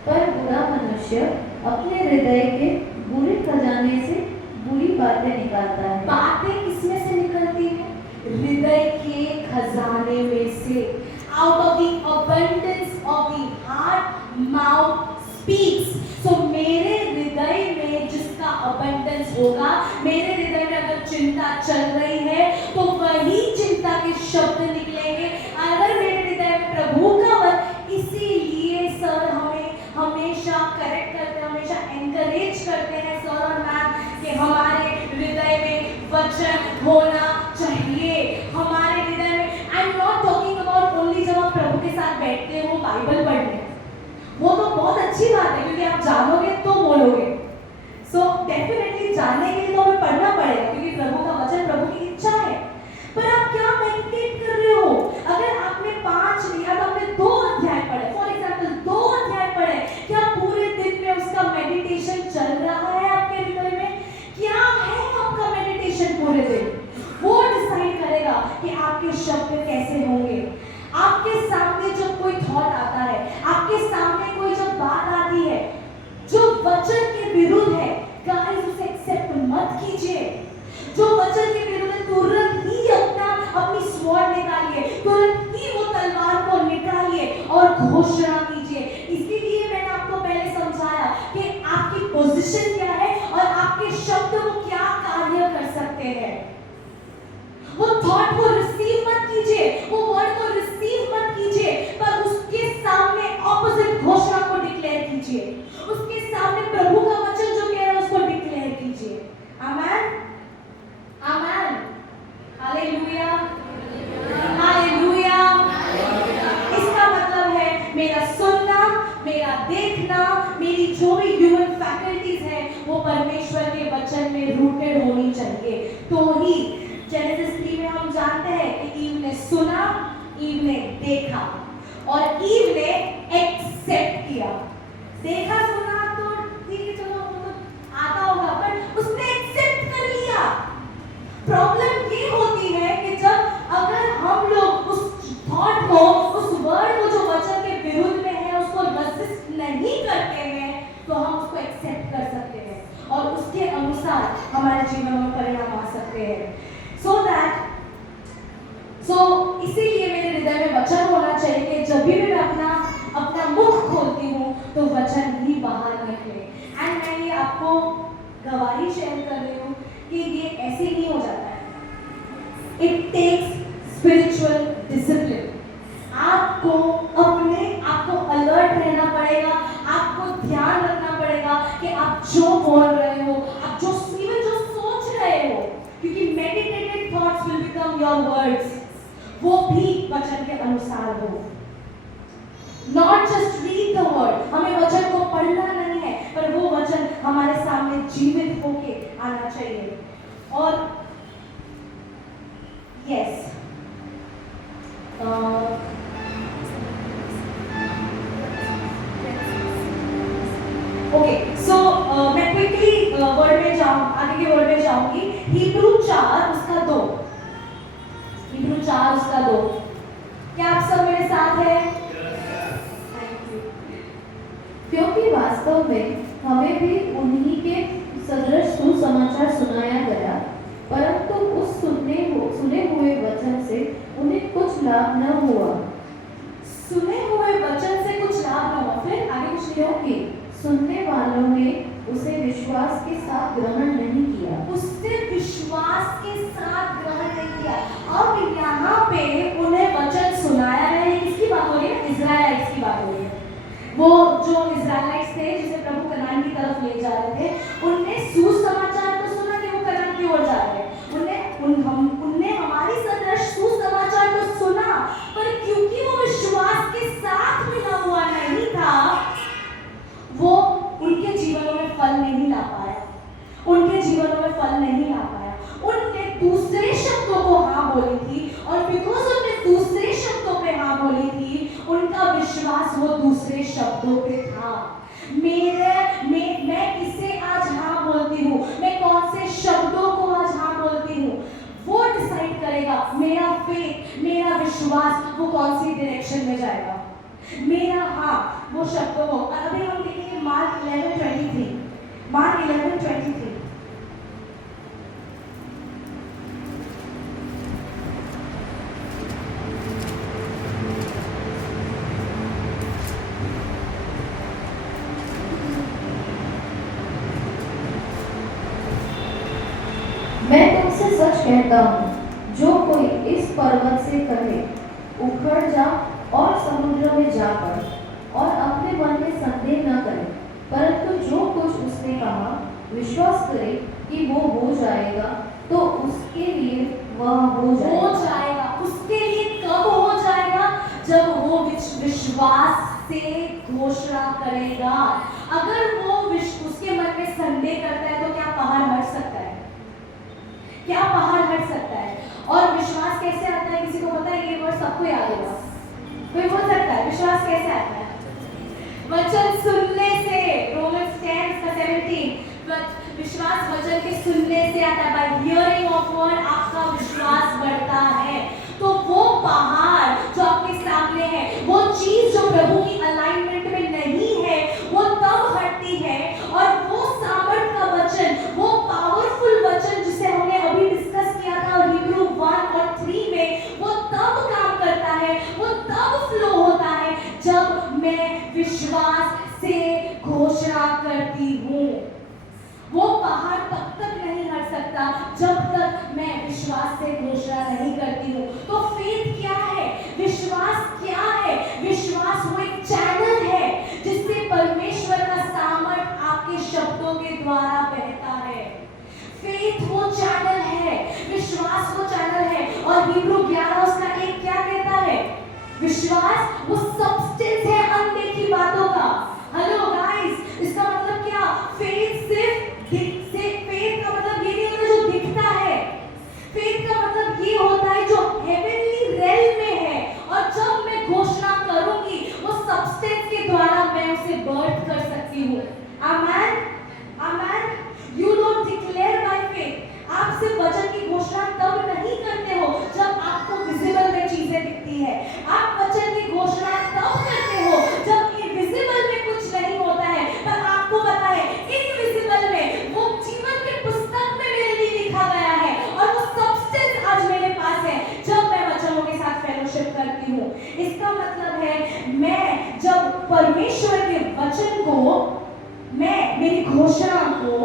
पर बुरा मनुष्य अपने हृदय के बुरे खजाने से बुरी बातें निकालता है। बातें किसमें से निकलती हैं? हृदय के खजाने में से। Out of the abundance of the heart mouth speaks. So मेरे हृदय में जिसका अबंडेंस होगा, मेरे हृदय में अगर चिंता चल रही है तो वही चिंता के शब्द निकलेंगे। अगर मेरे हृदय में प्रभु का वचन, इसीलिए सर हमें हमेशा करेक्ट करते हैं, हमेशा एनकरेज करते हैं सर और मैम कि हमारे हृदय में वचन होना चाहिए। हमारे हृदय में, आई am not talking about only जब आप प्रभु के साथ बैठते हो बाइबल पढ़ने, वो तो बहुत अच्छी बात है क्योंकि आप जानोगे तो बोलोगे। सो डेफिनेटली जानने के लिए तो हमें पढ़ना पड़ेगा, क्योंकि प्रभु का वचन प्रभु की इच्छा है। पर आप क्या मेडिटेट कर रहे हो? अगर आपने 5 या आपने 2 अध्याय पढ़े, फॉर एग्जांपल 2 अध्याय पढ़े, क्या पूरे दिन में उसका मेडिटेशन चल रहा है आपके हृदय में? क्या है आपका मेडिटेशन पूरे दिन? वो डिसाइड करेगा कि आपके शब्द कैसे होंगे। आपके सामने जब कोई थॉट आता है, आपके सामने कोई जब बात आती है जो वचन के विरुद्ध है, गाइस उसे एक्सेप्ट मत कीजिए। जो वचन के विरुद्ध है, तुरंत ही अपनी स्वॉर्ड निकालिए, तुरंत ही वो तलवार को निकालिए और घोषणा कीजिए। इसीलिए मैंने आपको पहले समझाया कि आपकी पोजीशन क्या है और आपके शब्द वो क्या कार्य कर सकते हैं। वो थॉट को रिसीव मत कीजिए, वो वर्ड को रिसीव मत कीजिए, पर उसके सामने ऑपोजिट घोषणा को डिक्लेयर कीजिए। उसके सामने प्रभु का वचन जो कह रहा है उसको डिक्लेयर कीजिए। आमेन, आमेन, हालेलुया, हालेलुया। इसका मतलब है मेरा सुनना, मेरा देखना, मेरी जो भी ह्यूमन फैकल्टीज है वो परमेश्वर के वचन में रूटेड होनी चाहिए। तो ही जेनेसिस 3 में हम जानते हैं कि ईव ने सुना, ईव ने देखा और ईव ने एक्सेप्ट किया। देखा सुना तो ठीक है, चलो वो तो आता होगा, पर उसने एक्सेप्ट कर लिया। प्रॉब्लम ये होती है कि जब अगर हम लोग उस थॉट को, उस वर्ड को जो वचन के विरुद्ध में है उसको रेजिस्ट नहीं करते हैं तो हम उसको एक्सेप्ट कर सकते हैं और उसके अनुसार हमारे जीवन में परिणाम आ सकते हैं। इसीलिए मेरे हृदय में वचन होना चाहिए कि जब भी मैं अपना मुख खोलती हूँ तो वचन ही बाहर निकले। गवाही शेयर कर रही हूँ कि ये ऐसे नहीं हो जाता है। It takes spiritual discipline. आपको अपने आप को अलर्ट रहना पड़ेगा, आपको ध्यान रखना पड़ेगा कि आप जो बोल रहे हो, आप जो इवन जो सोच रहे हो, क्योंकि meditated thoughts will become your words, वो भी वचन के अनुसार हो। Not just read the word, हमें वचन को पढ़ना नहीं है, पर वो वचन हमारे सामने जीवित होके आना चाहिए। और यस, ओके, सो मैं क्विकली वर्ड में आगे के वर्ड में जाऊंगी। हिब्रू 4 उसका 2, हिब्रू 4 उसका 2। क्या आप सब मेरे साथ हैं? क्योंकि वास्तव में हमें भी उन्हीं के सदृश सुसमाचार सुनाया गया, परंतु उस सुने हुए वचन से उन्हें कुछ लाभ न हुआ। सुने हुए वचन से कुछ लाभ न हुआ, फिर आगे कुछ लिखा, क्योंकि सुनने वालों ने उसे विश्वास के साथ ग्रहण नहीं किया। उससे विश्वास के साथ ग्रहण नहीं किया। अब यहाँ पे उन्हें वचन सुनाया है, किसकी बात हो रही है? इज़राइलिट्स की बात हो रही है। वो जो इज़राइलिट्स थे जिसे प्रभु कनान की तरफ ले जा रहे थे, उनने सुसमाचार तो सुना कि वो कनान की ओर जा रहे हैं। उनने हमारी सदृश सुसमाचार तो सुना, पर क्योंकि वो विश्वास के साथ मिला हुआ नहीं था, वो उनके जीवनों में फल नहीं ला पाया, उनके जीवनों में फल नहीं ला पाया। उनने दूसरे शब्दों को हाँ बोली थी, और बिकॉज उनने दूसरे शब्दों पे हाँ बोली थी, उनका विश्वास वो दूसरे शब्दों पे था। मैं किसे आज हाँ बोलती हूँ, मैं कौन से शब्दों को आज हाँ बोलती हूँ, वो डिसाइड करेगा मेरा फेथ, मेरा विश्वास वो कौन सी डायरेक्शन में जाएगा। मेरा हाँ वो शब्दों को, अभी हम देखेंगे मार्क 11:23, मार्क 11:23। मैं तुमसे सच कहता हूँ, जो कोई इस पर्वत से कहे उखड़ जा और समुद्र में जा पड़, और अपने मन में संदेह न करे, परंतु जो कुछ उसने कहा विश्वास करे कि वो हो जाएगा, तो उसके लिए वह हो जाएगा। उसके लिए कब हो जाएगा? जब वो विश्वास से घोषणा करेगा। अगर वो उसके मन में संदेह करता है, तो क्या पहाड़ हट सकता है? क्या पहाड़ हट सकता है? और विश्वास कैसे आता है? किसी को पता है? ये वर्ड सबको याद होगा, कोई बोल सकता है विश्वास कैसे आता है? वचन सुनने से। रोमन्स 10:17, विश्वास वचन के सुनने से आता है। बाय हियरिंग ऑफ वर्ड आपका विश्वास बढ़ता है। तो वो पहाड़ जो आपके सामने है, वो चीज जो प्रभु की अलाइनमेंट में नहीं है, वो तब हटती है। और वो सामर्थ का वचन, वो पावरफुल वचन जिसे हमने अभी डिस्कस किया था हिब्रू 1 और 3 में, वो तब काम करता है, वो तब फ्लो होता है जब मैं विश्वास से घोषणा करती हूँ। वो पहाड़ तब तक नहीं हट सकता जब तक मैं विश्वास से घोषणा नहीं करती हूँ। तो फेथ क्या है? विश्वास क्या है? विश्वास वो एक चैनल है जिससे परमेश्वर का सामर्थ आपके शब्दों के द्वारा बहता है। फेथ वो चैनल है, विश्वास वो चैनल है। और हिब्रू 11 उसका 1 क्या कहता है? विश्वास वो सब्सटेंस है अनदेखी बातों का। हेलो गाइस, इसका मतलब क्या? फेथ सिर्फ फेथ का मतलब ये नहीं होता जो दिखता है। फेथ का मतलब ये होता है जो हेवनली रेल में है, और जब मैं घोषणा करूंगी वो सब्सटेंस के द्वारा मैं उसे बर्थ कर सकती हूँ। Amen, amen. You don't declare by faith. आप सिर्फ वचन की घोषणा तब नहीं करते हो जब आपको विजिबल में चीजें दिखती है। आप वचन की घोषणा तब करते हो जब इनविजिबल में कुछ नहीं होता है, पर आपको पता है इनविजिबल में वो जीवन के पुस्तक में मेरे लिए लिखा गया है, और वो सब्सटेंस आज मेरे पास है जब मैं वचनों के साथ फेलोशिप करती हूँ। इसका मतलब है मैं जब परमेश्वर के वचन को, मैं मेरी घोषणा को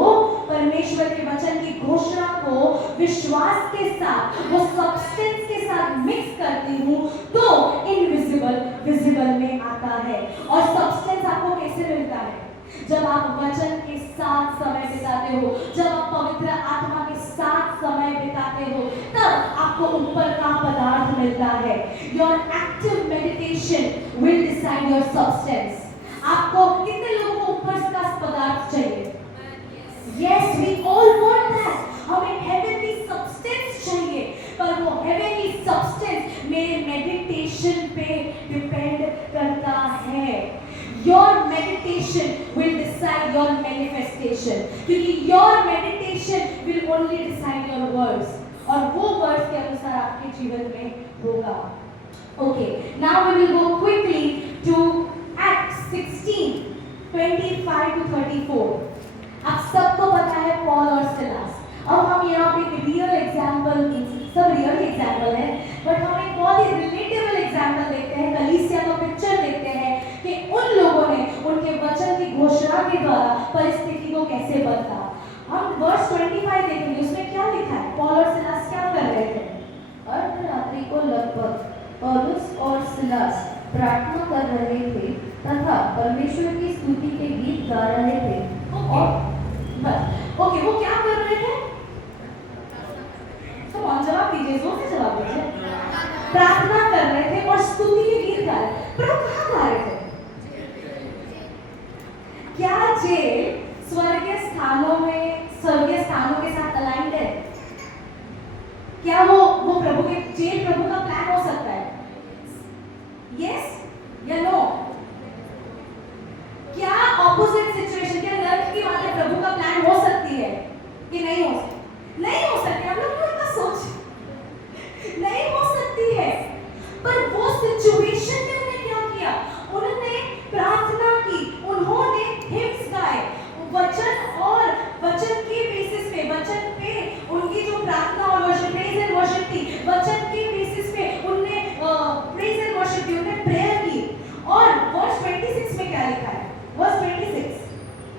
परमेश्वर के वचन की घोषणा को विश्वास के साथ, वो सब्सटेंस के साथ मिक्स करती हूँ, तो इनविजिबल विजिबल में आता है। और सब्सटेंस आपको कैसे मिलता है? जब आप वचन के साथ समय बिताते हो, जब आप पवित्र आत्मा के साथ समय बिताते हो, तब आपको ऊपर का पदार्थ मिलता है। Your active meditation will decide your substance. आपको कितने लोगों को ऊपर का पदार्थ चाहिए? Yes, we all want that. हमें हेवनली सब्सटेंस चाहिए, पर वो हेवनली सब्सटेंस मेरे मेडिटेशन पे डिपेंड करता है। Your meditation will decide your manifestation, क्योंकि your meditation will only decide your words, और वो words के अनुसार आपके जीवन में होगा। Okay, now we will go quickly to Acts 16:25 to 34। आप सबको पता है पॉल और सिलास। अब हम यहाँ पे एक रियल एग्जाम्पल, सब रियल एग्जाम्पल है, बट हम एक बहुत ही रिलेटेबल एग्जाम्पल देखते हैं, कलीसिया का पिक्चर देखते हैं कि उन लोगों ने उनके वचन की घोषणा के द्वारा परिस्थिति को कैसे बदला। हम वर्स 25 देखेंगे, उसमें क्या लिखा है? पॉल और सिलास क्या कर रहे थे? अर्धरात्रि को लगभग पौलुस और सिलास प्रार्थना कर रहे थे तथा परमेश्वर की स्तुति के गीत गा रहे थे। ओके, वो क्या कर रहे थे? तो कौन जवाब दीजिए, जोर से जवाब दीजिए। प्रार्थना कर रहे थे और स्तुति के गीत गा रहे थे। पर वो कहाँ गा रहे थे? क्या जेल स्वर्गीय स्थानों के साथ अलाइंड है? क्या वो प्रभु के जेल प्रभु का प्लान हो सकता है? यस या नो? क्या ऑपोजिट सिचुएशन, क्या नर्क की बातें प्रभु का प्लान हो सकती है कि नहीं हो सकती? नहीं हो सकती। हम लोग क्यों इतना सोच, नहीं हो सकती है। पर वो सिचुएशन में उन्होंने क्या किया? उन्होंने प्रार्थना की, उन्होंने हिम्स गाए, वचन और वचन के बेसिस पे, वचन पे उनकी जो प्रार्थना और वर्शिप, प्रेज एंड वर्शिप थी, वचन के बेसिस पे उन्होंने प्रेज एंड वर्शिप की, उन्होंने प्रेयर की। और वर्स 26 में क्या लिखा है? वर्स 26,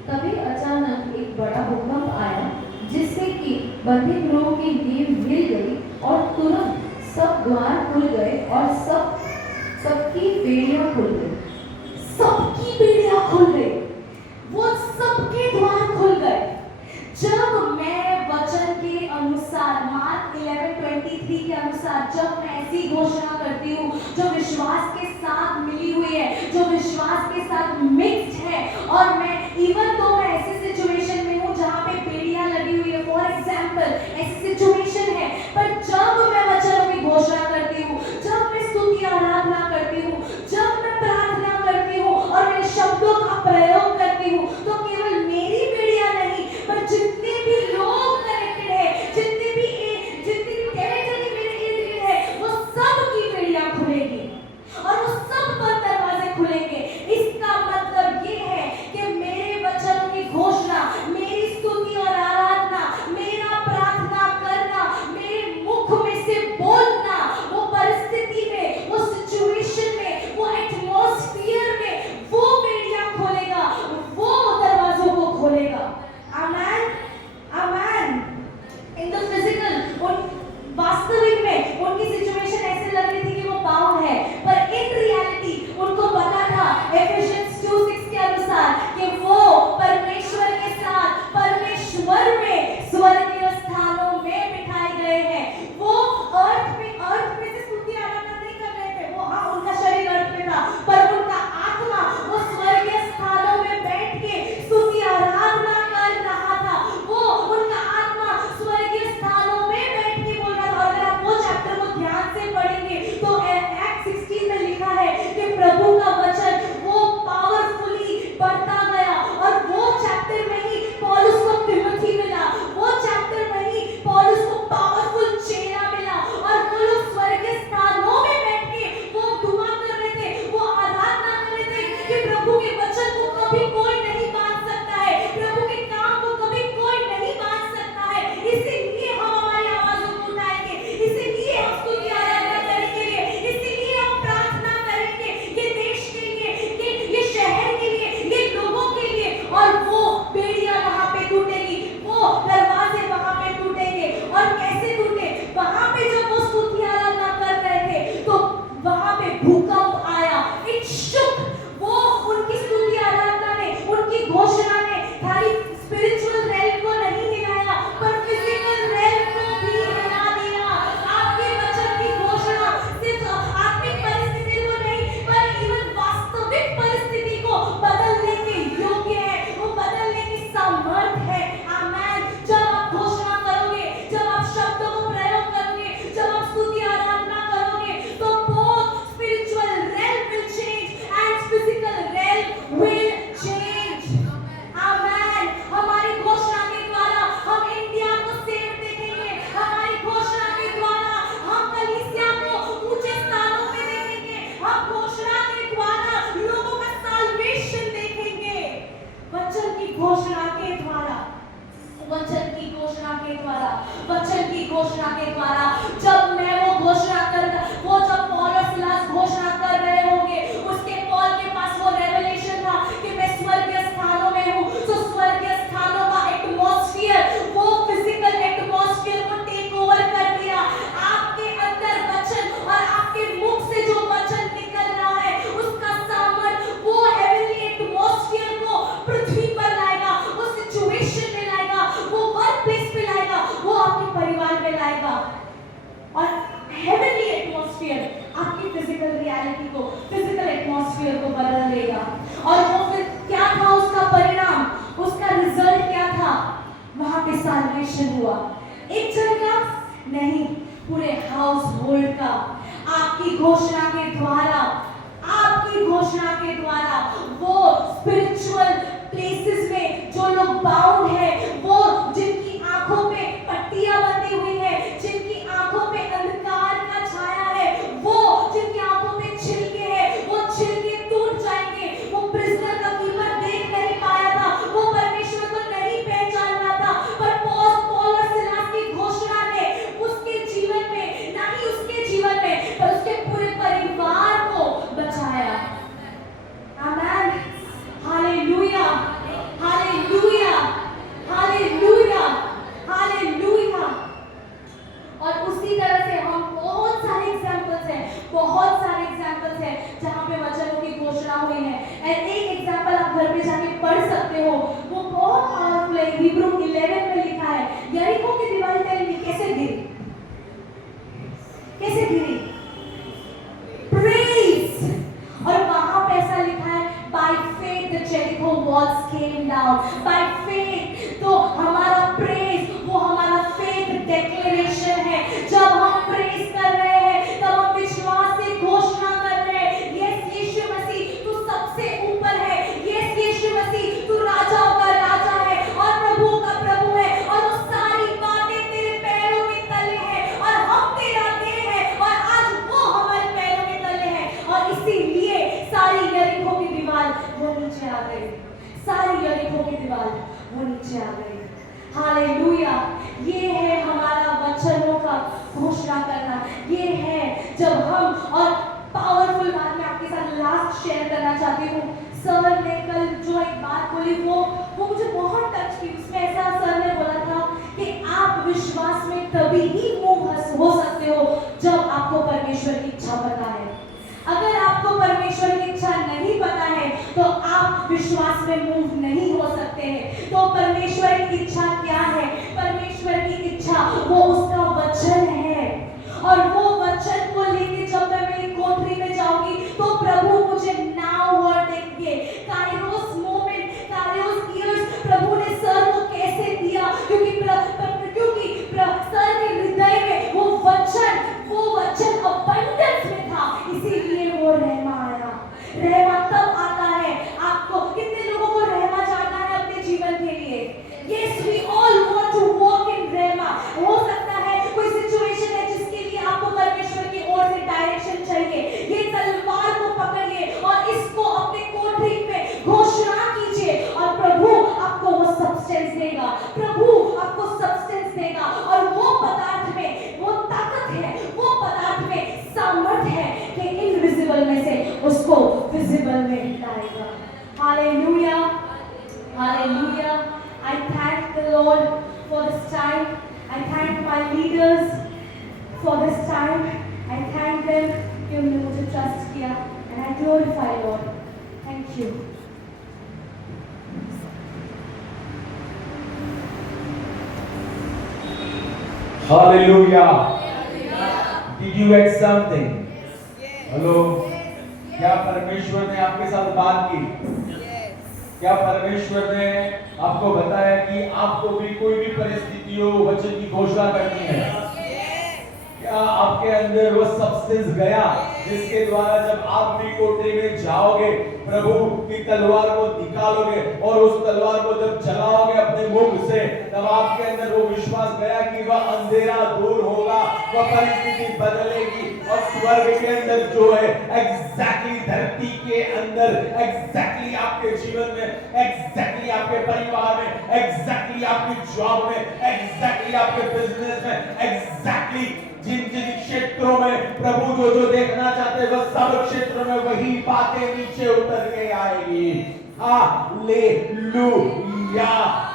तभी अचानक एक बड़ा भूकंप आया जिससे कि बंदी गृहों की नींव हिल गई और तुरंत सब द्वार खुल गए और सबकी बेड़ियां खुल गई। सबकी बेड़ियां खुल गई, वो सबके द्वार खुल गए। जब मैं वचन के अनुसार, मार्क 11:23 के अनुसार, जब मैं ऐसी घोषणा करती हूँ जो विश्वास के साथ मिली हुई है, जो विश्वास के साथ मिक्स्ड है, और मैं इवन तो मैं ऐसे सिचुएशन में हूँ जहाँ पे बेड़ियां लगी हुई है, फॉर एग्जाम्पल ऐसी सिचुएशन है, पर जब मैं वचनों की घोषणा करती हूँ, जब मैं स्तुति आराधना करती हूँ, जब मैं प्रार्थना करती हूँ और मैं शब्दों का प्रयोग करती हूँ, तो केवल मेरी बेड़ियां नहीं, पर जितने भी लोग कनेक्टेड है, जितनी भी टेरिटरी मेरे इर्द गिर्द है, वो सब की बेड़ियां खुलेगी और वो सब पर दरवाजे खुलेंगे। इसका मतलब ये है कि मेरे वचन घोषणा के द्वारा, वचन की घोषणा के द्वारा, वचन की घोषणा के द्वारा, जब मैं वो घोषणा कर, वो जब पौल और सिलास घोषणा कर रहे होंगे, उसके पौल के पास वो रेवलेशन था कि मैं स्वर्गीय स्थानों में हूँ। तो स्वर्गीय स्थानों का एटमॉस्फेयर, वो फिजिकल एटमॉस्फेयर को टेक ओवर कर दिया। आपके अंदर वचन और आपके मुख से जो वचन निकल रहा है, उसका सामर्थ्य वो हेवनली एटमॉस्फेयर को पृथ्वी पर लाएगा, उस सिचुएशन में लाएगा, वो वर्क प्लेस पे लाएगा, वो आपके परिवार में लाएगा। और हेवनली एटमॉस्फेयर आपकी फिजिकल रियलिटी को, फिजिकल एटमॉस्फेयर को बदल देगा। और वो फिर क्या था उसका परिणाम, उसका रिजल्ट क्या था? वहां पे साल्वेशन हुआ। एक जन का नहीं, पूरे हाउस होल्ड का। आपकी घोषणा के द्वारा, आपकी घोषणा के द्वारा वो स्पिरिचुअल प्लेसेस में जो लोग बाउंड है, वो जिनकी आंखों पे पट्टियां बंधी हुई है, जिनकी आंखों पे अंधकार का छाया है, वो जिनकी आंखों पे छिलके हैं, वो छिलके टूट जाएंगे। वो प्रिजनर का कीपर देख नहीं पाया था, वो परमेश्वर को नहीं पहचान रहा था, पर पौल और सिलास की घोषणा ने उसके जीवन में, ना ही उसके जीवन में, पर उसके पूरे परिवार को बचाया। आमीन, हालेलुया, हालेलुया, हालेलुया, हालेलुया। और उसी तरह से हम बहुत सारे एग्जांपल्स हैं, बहुत सारे एग्जांपल्स हैं जहां पे वचनों की घोषणा हुई है। एंड एक एग्जांपल आप घर पे जाके पढ़ सकते हो, वो बहुत पावरफुल है। हिब्रू 11 में लिखा है, यरीहो की दीवार कैसे गिरी, कैसे गिरी? प्रेज। और वहां पे ऐसा लिखा है, by faith the Jericho walls came down. By faith, तो हमारा प्रेज, वो हमारा फेथ डिक्लेरेशन है। जब हम प्रेज कर रहे हैं, तब हम विश्वास से घोषणा कर रहे हैं, यस यीशु मसीह तू सबसे ऊपर है, यस यीशु मसीह तू राजाओं का राजा है और प्रभु का प्रभु है, और वो सारी बातें तेरे पैरों के तले है, और हम तेरा देह है, और आज वो हमारे पैरों के तले है। और इसीलिए सारी यरीहो की दीवार वो नीचे आ गई, सारी यरीहो की दीवार वो नीचे आ गई। हालेलुया। ये है हमारा वचनों का घोषणा करना। ये है जब हम, और पावरफुल बात मैं आपके साथ लास्ट शेयर करना चाहती हूँ। सर ने कल जो एक बात बोली, वो मुझे बहुत टच की। उसमें ऐसा सर ने बोला था कि आप विश्वास में तभी ही मूव हो सकते हो जब आपको परमेश्वर की इच्छा पता है। अगर आपको परमेश्वर की इच्छा नहीं पता है तो आप विश्वास में मूव नहीं हो सकते हैं। तो परमेश्वर की इच्छा क्या है? परमेश्वर की इच्छा वो उसका वचन है, और वो वचन को लेके जब मैं मेरी कोठरी में जाऊंगी तो प्रभु मुझे नाउ वर्ड देंगे, काइरोस मोमेंट, काइरोस ईयर्स प्रभु ने सर को कैसे दिया, क्योंकि सर के हृदय में वो वचन अबंडेंस में था, इसीलिए वो रहमा आया। रहमा तब आता है आपको। कितने लोगों को रहमा जानना है अपने जीवन के लिए? Yes, we all want to walk in रहमा। हो सकता है कोई सिचुएशन है जिसके लिए आपको परमेश्वर की ओर से डायरेक्शन चाहिए। ये तलवार को पकड़िए और इसको अपने कोठरी में घोषणा कीजिए, और प्रभु आपको वो सब्सटेंस देगा, प्रभु आपको सब्सटेंस देगा, और वो पदार्थ में वो ताकत है, वो पदार्थ में सामर्थ्य है कि इनविजिबल में से उसको विजिबल में लाएगा। Hallelujah, hallelujah. I thank the Lord for this time. I thank my leaders for this time. I thank them कि उन्होंने मुझे ट्रस्ट किया, and I glorify Lord. Thank you. Hallelujah. Did you get something? Hello, क्या परमेश्वर ने आपके साथ बात की? क्या परमेश्वर ने आपको बताया कि आपको भी कोई भी परिस्थिति हो वचन की घोषणा करनी है? क्या आपके अंदर वो सब्सटेंस गया जिसके द्वारा जब आप भी कोठरी में जाओगे, प्रभु की तलवार को निकालोगे और उस तलवार को जब चलाओगे अपने मुख से, तब आपके अंदर वो विश्वास गया कि वह अंधेरा दूर होगा, वह परिस्थिति बदलेगी, और स्वर्ग के अंदर जो है एग्जैक्टली धरती के अंदर एग्जैक्टली आपके जीवन में, एग्जैक्टली आपके परिवार में, एग्जैक्टली आपकी जॉब में, एग्जैक्टली आपके बिजनेस में, एग्जैक्टली जिन जिन क्षेत्रों में प्रभु जो जो देखना चाहते हैं वह सब क्षेत्रों में वही बातें नीचे उतर के आएगी। हालेलुया।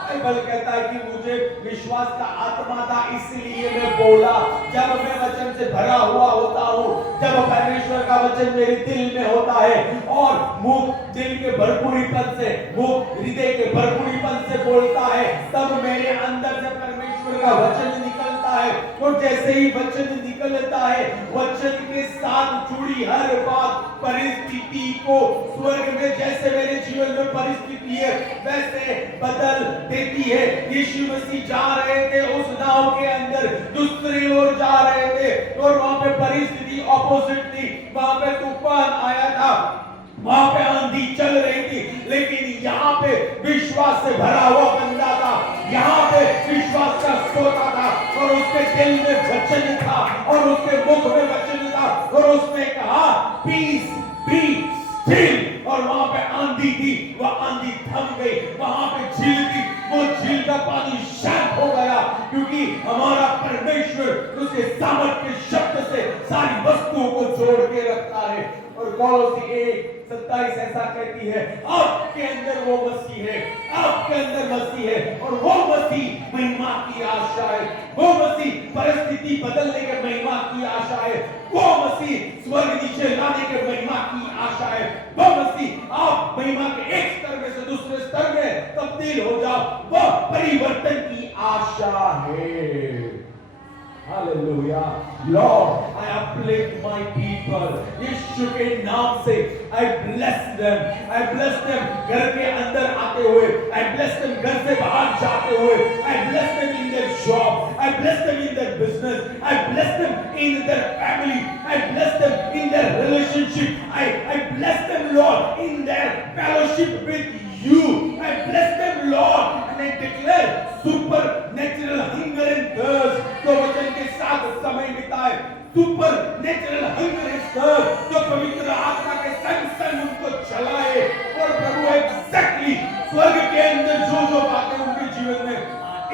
बाइबल कहता है कि मुझे विश्वास का आत्मा था इसलिए मैं बोला। जब मैं वचन से भरा हुआ होता हूँ, जब परमेश्वर का वचन मेरे दिल में होता है और मुंह दिल के भरपूरीपन से, मुंह हृदय के भरपूरीपन से बोलता है, तब मेरे अंदर से परमेश्वर का वचन निकलता है। और जैसे ही वचन निकलता है, वचन के साथ जुड़ी हर बात परिस्थिति को स्वर्ग में जैसे मेरे जीवन में परिस्थिति है वैसे बदल देती है। यीशु मसीह जा रहे थे उस नाव के अंदर, दूसरी ओर जा रहे थे और वहां पे परिस्थिति ऑपोजिट थी। वहां पे तूफान आया था, वहां पे आंधी चल रही थी, लेकिन यहाँ पे विश्वास से भरा हुआ बंदा था, यहाँ पे विश्वास का सोता था और उसके दिल में वचन था और उसके मुख में वचन था और उसने कहा पीस बी स्टिल। और वहां पे आंधी थी, वह आंधी थम गई। वहां पे झील थी, वो झील का पानी शांत हो गया, क्योंकि हमारा परमेश्वर उसके सामर्थ्य के शब्द से सारी वस्तुओं को जोड़ के रखता है। और कॉलोसी 1:27 ऐसा कहती है, आपके अंदर वो मसीह है, आपके अंदर मसीह है और वो मसीह महिमा की आशा है, वो मसीह परिस्थिति बदलने के महिमा की आशा है, वो मसीह स्वर्ग नीचे लाने के महिमा की आशा है, वो मसीह आप महिमा के एक स्तर में से दूसरे स्तर में तब्दील हो जाओ, वह परिवर्तन की आशा है। Hallelujah. Lord, I uplift my people. यीशु के नाम से I bless them. I bless them घर के अंदर आते हुए, I bless them घर से बाहर जाते हुए, I bless them in their job, I bless them in their business, I bless them in their family, I bless them in their relationship, I bless them, Lord, in their fellowship with you. I bless them, Lord, and I declare supernatural hunger and thirst जो वचन के साथ समय बिताए, supernatural hunger and thirst जो पवित्र आत्मा के संग संग उनको चलाए और प्रभु exactly स्वर्ग के अंदर जो जो बातें उनके जीवन में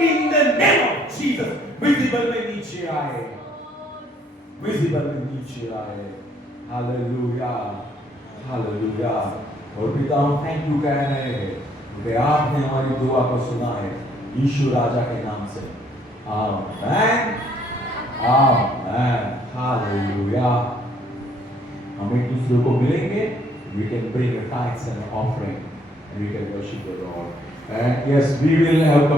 in the name of Jesus visible में नीचे आए, visible में नीचे आए। Hallelujah, hallelujah. और पिता हम थैंक यू कह रहे हैं कि आपने हमारी दुआ को सुना है यीशु राजा के नाम से। आमीन, आमीन, हालेलुया। हम एक दूसरे को मिलेंगे, we can bring a tithes and offering and we can worship the Lord. And yes, we will have